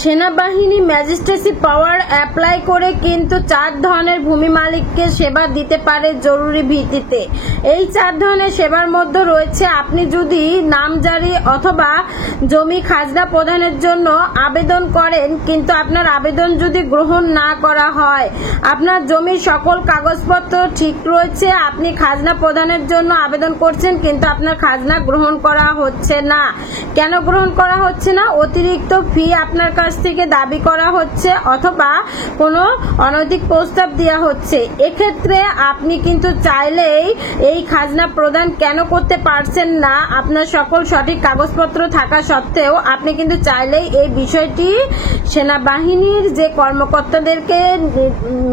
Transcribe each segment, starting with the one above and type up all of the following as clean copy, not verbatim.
সেনাবাহিনী ম্যাজিস্ট্রেসি পাওয়ার অ্যাপ্লাই করে কিন্তু 4 ধরনের ভূমি মালিককে সেবা দিতে পারে জরুরি ভিত্তিতে। এই 4 ধরনের সেবার মধ্যে রয়েছে, আপনি যদি নামজারি অথবা জমি খাজনা প্রদানের জন্য আবেদন করেন কিন্তু আপনার আবেদন যদি গ্রহণ না করা হয়, আপনার জমির সকল কাগজপত্র ঠিক রয়েছে, আপনি খাজনা প্রদানের জন্য আবেদন করছেন কিন্তু আপনার খাজনা গ্রহণ করা হচ্ছে না। কেন গ্রহণ করা হচ্ছে না? অতিরিক্ত ফি আপনার কাছ থেকে দাবি করা হচ্ছে অথবা কোনো অনৈতিক প্রস্তাব দেওয়া হচ্ছে। এক্ষেত্রে আপনি কিন্তু চাইলেই এই খাজনা প্রদান কেন করতে পারছেন না, আপনার সকল সঠিক কাগজপত্র থাকা সত্ত্বেও আপনি কিন্তু চাইলেই এই বিষয়টি সেনাবাহিনীর যে কর্মকর্তাদেরকে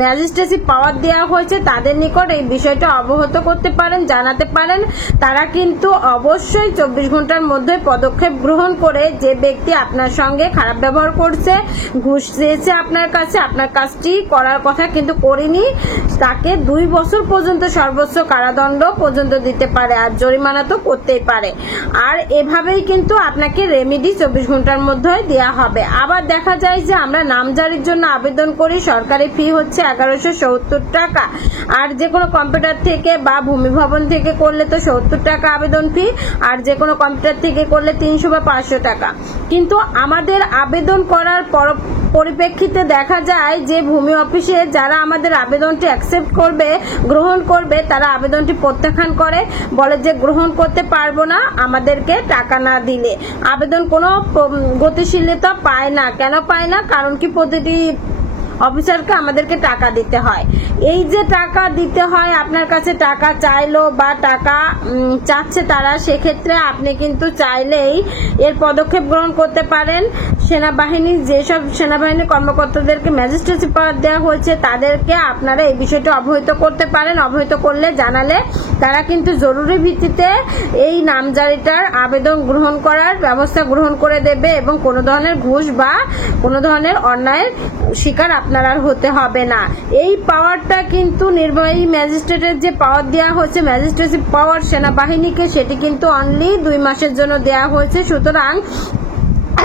ম্যাজিস্ট্রেসি পাওয়ার দেওয়া হয়েছে তাদের নিকট এই বিষয়টা অবগত করতে পারেন, জানাতে পারেন। তারা কিন্তু অবশ্যই 24 ঘন্টার মধ্যে পদক্ষেপ গ্রহণ করে যে ব্যক্তি আপনার সঙ্গে খারাপ ব্যবহার করছে, ঘুষ চেয়েছে আপনার কাছে, আপনার কাজটি করার কথা কিন্তু করেনি, তাকে 2 বছর পর্যন্ত সর্বোচ্চ কারাদণ্ড পর্যন্ত দিতে পারে, আর জরিমানা তো করতেই পারে। আর এভাবেই কিন্তু আপনাকে রেমেডি 24 ঘন্টার মধ্যে দেওয়া হবে। আবার দেখা যায় যে আমরা নামজারির জন্য আবেদন করি, সরকারি ফি হচ্ছে 1170 টাকা, আর যে কোনো কম্পিউটার থেকে বা ভূমি ভবন থেকে করলে তো 70 টাকা আবেদন ফি, আর যে কোনো কম্পিউটার থেকে করলে 300 বা 500 টাকা। কিন্তু আমাদের আবেদন করার পরিপ্রেক্ষিতে দেখা যায় যে ভূমি অফিসে যারা আমাদের আবেদনটি অ্যাকসেপ্ট করবে, গ্রহণ করবে, তারা আবেদনটি প্রত্যাখ্যান করে, বলে যে গ্রহণ করতে পারবো না আমাদেরকে টাকা না দিলে। আবেদন কোনো গতিশীলতা পায় না। কেন পায় না? কারণ কি প্রতিটি অফিসারকে আমাদেরকে টাকা দিতে হয়। এই যে টাকা দিতে হয়, আপনার কাছে টাকা চাইলো বা টাকা চাচ্ছে তারা, সেক্ষেত্রে আপনি কিন্তু চাইলেই এর পদক্ষেপ গ্রহণ করতে পারেন। সেনাবাহিনীর যেসব সেনাবাহিনীর কর্মকর্তাদেরকে ম্যাজিস্ট্রেসি পাওয়ার দেওয়া হয়েছে তাদেরকে আপনারা এই বিষয়টা অবহিত করতে পারেন। অবহিত করলে, জানালে তারা কিন্তু জরুরি ভিত্তিতে এই নামজারিটার আবেদন গ্রহণ করার ব্যবস্থা গ্রহণ করে দেবে এবং কোনো ধরনের ঘুষ বা কোনো ধরনের অন্যায়ের শিকার আপনার আর হতে হবে না। এই পাওয়ারটা কিন্তু নির্বাহী ম্যাজিস্ট্রেটের যে পাওয়ার দেওয়া হয়েছে, ম্যাজিস্ট্রেসি পাওয়ার সেনাবাহিনীকে, সেটি কিন্তু অনলি 2 মাসের জন্য দেওয়া হয়েছে। সুতরাং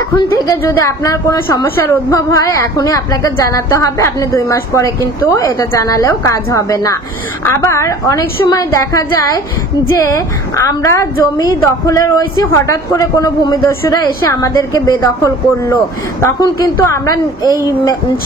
এখন থেকে যদি আপনার কোনো সমস্যার উদ্ভব হয়, এখনই আপনাকে জানাতে হবে। আপনি 2 মাস পরে কিন্তু এটা জানালেও কাজ হবে না। আবার অনেক সময় দেখা যায় যে আমরা জমি দখলে রয়েছি, হঠাৎ করে কোনো ভূমিদস্যুরা এসে আমাদেরকে বেদখল করলো, তখন কিন্তু আমরা এই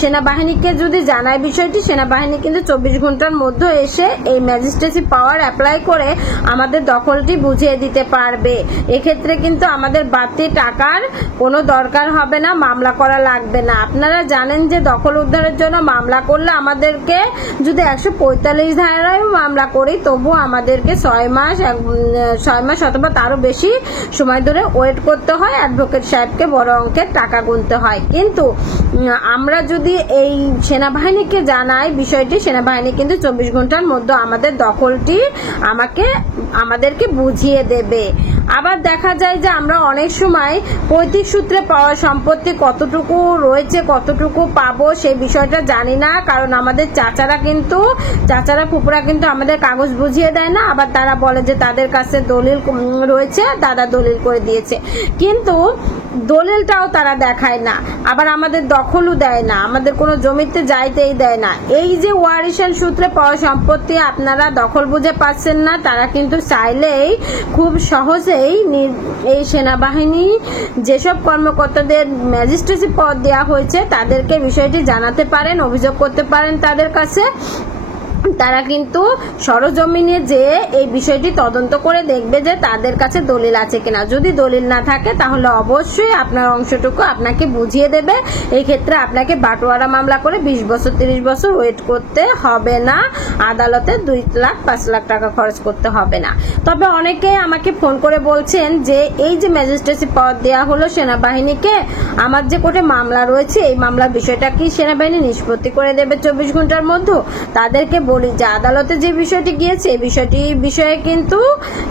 সেনাবাহিনীকে যদি জানাই বিষয়টি, সেনাবাহিনী কিন্তু 24 ঘন্টার মধ্যে এসে এই ম্যাজিস্ট্রেসি পাওয়ার অ্যাপ্লাই করে আমাদের দখলটি বুঝিয়ে দিতে পারবে। এক্ষেত্রে কিন্তু আমাদের বাড়তি টাকার কোনো দরকার হবে না, মামলা করা লাগবে না। আপনারা জানেন যে দখল উদ্ধারের জন্য মামলা করলে আমাদেরকে যদি 145 ধারায় মামলা করি তবু আমাদেরকে 6 মাস অথবা তারও বেশি সময় ধরে ওয়েট করতে হয়, অ্যাডভোকেট সাহেবকে বড় অঙ্কের টাকা গুনতে হয়। কিন্তু আমরা যদি এই সেনাবাহিনীকে জানাই বিষয়টি, সেনাবাহিনী কিন্তু 24 ঘন্টার মধ্যে আমাদের দখলটি আমাদেরকে বুঝিয়ে দেবে। আবার দেখা যায় যে আমরা অনেক সময় পৈতৃক সূত্রে পাওয়া সম্পত্তি কতটুকু রয়েছে, কতটুকু পাবো সেই বিষয়টা জানি না, কারণ আমাদের চাচারা ফুপুরা কিন্তু আমাদের কাগজ বুঝিয়ে দেয় না। আবার তারা বলে যে তাদের কাছে দলিল রয়েছে, দাদা দলিল করে দিয়েছে, কিন্তু দলিলটাও তারা দেখায় না। আবার আমাদের দখলও দেয় না, আমাদের কোনো জমিতে যাইতেই দেয় না। এই যে ওয়ারিশান সূত্রে পাওয়া সম্পত্তি আপনারা দখল বুঝে পাচ্ছেন না, তারা কিন্তু চাইলেই খুব সহজেই এই সেনাবাহিনী যেসব কর্মকর্তাদের ম্যাজিস্ট্রেসি পদ দেওয়া হয়েছে তাদেরকে বিষয়টি জানাতে পারেন, অভিযোগ করতে পারেন তাদের কাছে। তারা কিন্তু সরজমিনে যে এই বিষয়টি তদন্ত করে দেখবে যে তাদের কাছে দলিল আছে কিনা। যদি দলিল না থাকে তাহলে অবশ্যই আপনার অংশটুকু আপনাকে বুঝিয়ে দেবে। এই ক্ষেত্রে আপনাকে বাটোয়ারা মামলা করে 20 বছর 30 বছর ওয়েট করতে হবে না, আদালতে 2 লাখ 5 লাখ টাকা খরচ করতে হবে না। তবে অনেকে আমাকে ফোন করে বলছেন যে এই যে ম্যাজিস্ট্রেসি পদ দেওয়া হলো সেনাবাহিনীকে, আমার যে কোর্টে মামলা রয়েছে এই মামলার বিষয়টা কি সেনাবাহিনী নিষ্পত্তি করে দেবে 24 ঘন্টার মধ্যে? তাদেরকে বলি যে আদালতে যে বিষয়টি গিয়েছে এই বিষয়ে কিন্তু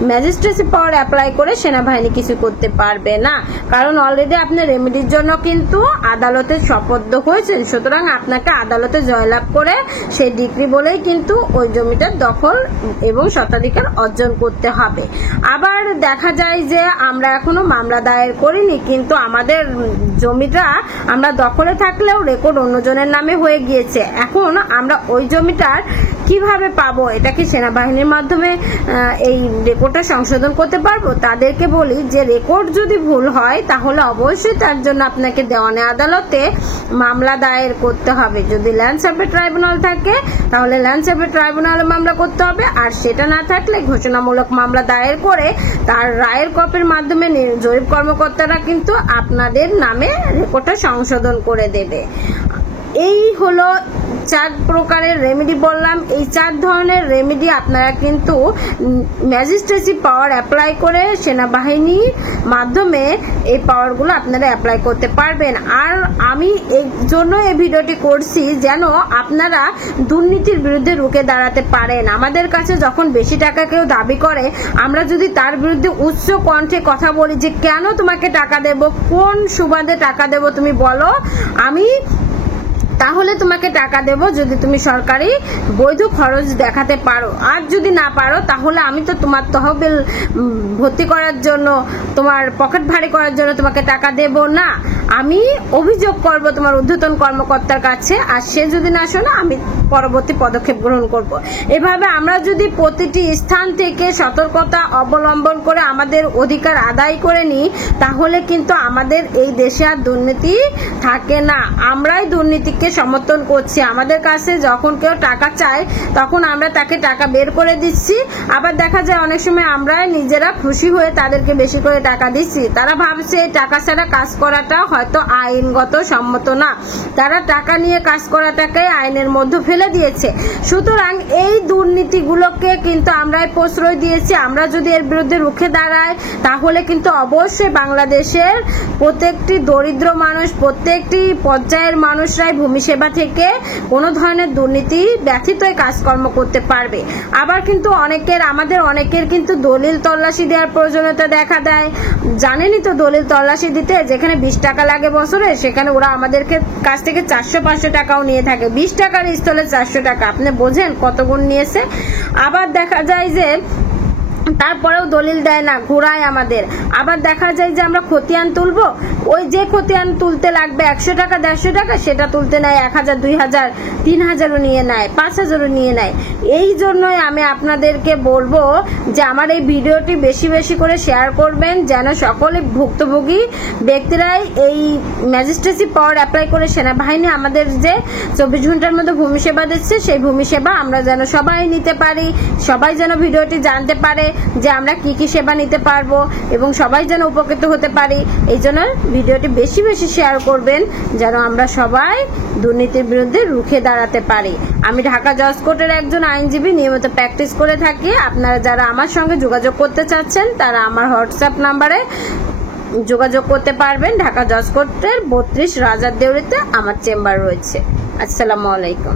ম্যাজিস্ট্রেসি পাওয়ার অ্যাপ্লাই করে সেনাবাহিনী কিছু করতে পারবে না, কারণ অলরেডি আপনি রেমেডির জন্য কিন্তু আদালতে শপথ হয়েছেন। সুতরাং আপনাকে আদালতে জয়লাভ করে সেই ডিগ্রি বলেই কিন্তু ওই জমিটার দখল এবং স্বত্বাধিকার অর্জন করতে হবে। আবার দেখা যায় যে আমরা এখনো মামলা দায়ের করিনি, কিন্তু আমাদের জমিটা আমরা দখলে থাকলেও রেকর্ড অন্যজনের নামে হয়ে গিয়েছে। এখন আমরা ওই জমিটার কিভাবে পাবো? এটা কি সেনাবাহিনীর মাধ্যমে এই রেকর্ডটা সংশোধন করতে পারবো? তাদেরকে বলি যে রেকর্ড যদি ভুল হয় তাহলে অবশ্যই তার জন্য আপনাকে দেওয়ানি আদালতে মামলা দায়ের করতে হবে। যদি ল্যান্ড সার্ভে ট্রাইব্যুনাল থাকে তাহলে ল্যান্ড সার্ভে ট্রাইব্যুনালে মামলা করতে হবে, আর সেটা না থাকলে ঘোষণামূলক মামলা দায়ের করে তার রায়ের কপির মাধ্যমে জরিপ কর্মকর্তারা কিন্তু আপনাদের নামে রেকর্ডটা সংশোধন করে দেবে। এই হলো 4 প্রকারের রেমেডি বললাম। এই 4 ধরনের রেমেডি আপনারা কিন্তু ম্যাজিস্ট্রেসি পাওয়ার অ্যাপ্লাই করে সেনাবাহিনীর মাধ্যমে এই পাওয়ারগুলো আপনারা অ্যাপ্লাই করতে পারবেন। আর আমি এই জন্য এই ভিডিওটি করছি যেন আপনারা দুর্নীতির বিরুদ্ধে রুখে দাঁড়াতে পারেন। আমাদের কাছে যখন বেশি টাকা কেউ দাবি করে, আমরা যদি তার বিরুদ্ধে উচ্চ কণ্ঠে কথা বলি যে কেন তোমাকে টাকা দেব, কোন সুবাদে টাকা দেব তুমি বলো, আমি তাহলে তোমাকে টাকা দেব যদি তুমি সরকারি বৈধ খরচ দেখাতে পারো। আর যদি না পারো তাহলে আমি তো তোমার তহবিল ভর্তি করার জন্য, তোমার পকেট ভারী করার জন্য তোমাকে টাকা দেব না। আমি অভিযোগ করব তোমার ঊর্ধ্বতন কর্মকর্তার কাছে, আর সে যদি না শোনে আমি পরবর্তী পদক্ষেপ গ্রহণ করব। এভাবে আমরা যদি প্রতিটি স্থান থেকে সতর্কতা অবলম্বন করে আমাদের অধিকার আদায় করে নিই তাহলে কিন্তু আমাদের এই দেশে আর দুর্নীতি থাকে না। আমরাই দুর্নীতিকে সমর্থন করছি। আমাদের কাছে যখন কেউ টাকা চায় তখন আমরা তাকে টাকা বের করে দিচ্ছি, আবার দেখা যায় অনেক সময় আমরা নিজেরা খুশি হয়ে তাদেরকে বেশি করে টাকা দিচ্ছি। তারা ভাবছে টাকা ছাড়া কাজ করাটা হয়তো আইনগত সম্মত না, তারা টাকা নিয়ে কাজ করাটাকে আইনের মধ্যে ফেলে দিয়েছে। সুতরাং এই দুর্নীতিগুলোকে কিন্তু আমরাই প্রশ্রয় দিয়েছি। আমরা যদি এর বিরুদ্ধে রুখে দাঁড়াই তাহলে কিন্তু অবশ্যই বাংলাদেশের প্রত্যেকটি দরিদ্র মানুষ, প্রত্যেকটি পর্যায়ের মানুষরাই ভূমি সেবা থেকে কোনো ধরনের দুর্নীতি ব্যতীতই কাজকর্ম করতে পারবে। আবার কিন্তু আমাদের অনেকের কিন্তু দলিল তল্লাশি দেওয়ার প্রয়োজনীয়তা দেখা দেয়। জানেনই তো দলিল তল্লাশি দিতে যেখানে 20 টাকা লাগে বছরে, সেখানে ওরা আমাদেরকে কাছ থেকে 400-500 টাকাও নিয়ে থাকে। 20 টাকার স্থলে 400 টাকা, আপনি বোঝেন কত গুণ নিয়েছে। আবার দেখা যায় যে তারপরেও দলিল দেয় না, ঘোরায় আমাদের। আবার দেখা যায় যে আমরা খতিয়ান তুলবো, ওই যে খতিয়ান তুলতে লাগবে 100 টাকা 150 টাকা সেটা তুলতে নেয় 1000, 2000, 3000ও নিয়ে নেয়, 5000ও নিয়ে নেয়। এই জন্যই আমি আপনাদেরকে বলবো যে আমার এই ভিডিওটি বেশি বেশি করে শেয়ার করবেন যেন সকলে ভুক্তভোগী ব্যক্তিরাই এই ম্যাজিস্ট্রেসি পাওয়ার অ্যাপ্লাই করে সেনাবাহিনী আমাদের যে 24 ঘন্টার মধ্যে ভূমি সেবা দিচ্ছে সেই ভূমি সেবা আমরা যেন সবাই নিতে পারি, সবাই যেন ভিডিওটি জানতে পারে যে আমরা কি কি সেবা নিতে পারবো এবং সবাই যেন উপকৃত হতে পারি। এই জন্য ভিডিওটি বেশি বেশি শেয়ার করবেন যেন আমরা সবাই দুর্নীতির বিরুদ্ধে রুখে দাঁড়াতে পারি। আমি ঢাকা জজ কোর্টের একজন আইনজীবী, নিয়মিত প্র্যাকটিস করে থাকি। আপনারা যারা আমার সঙ্গে যোগাযোগ করতে চাচ্ছেন তারা আমার হোয়াটসঅ্যাপ নাম্বারে যোগাযোগ করতে পারবেন। ঢাকা জজ কোর্টের 32 রাজার দেউরিতে আমার চেম্বার রয়েছে। আসসালামু আলাইকুম।